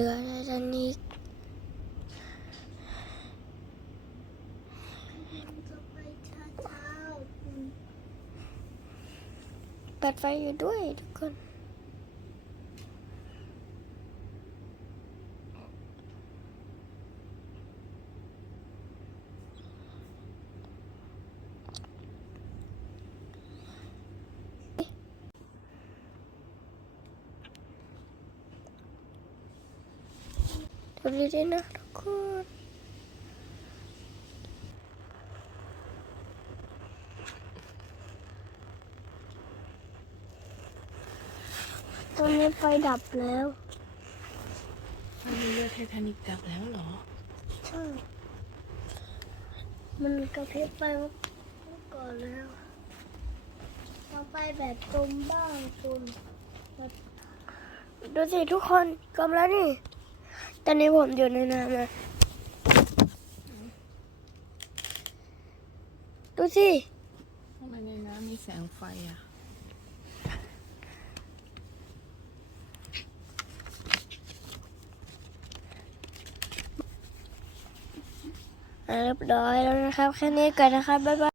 เหลืออะไรตอนนี้จะไปชาช้าๆคุณเปิดไฟอยู่ด้วยทุกคน ดูดีๆนะทุกคนตอนนี้ไฟดับแล้วมันมีเรือไททานิกดับแล้วเหรอ ใช่ มันกระพริบไปเมื่อก่อนแล้วต่อไปแบบจมบ้างคุณแบบดูสิทุกคนกำลังนี่ ตอนนี้ผมอยู่ในน้ำนะดูสิทำไมในน้ำมีแสงไฟอะอะ เรียบร้อยแล้วนะครับ แค่นี้ก่อนนะครับ บ๊ายบาย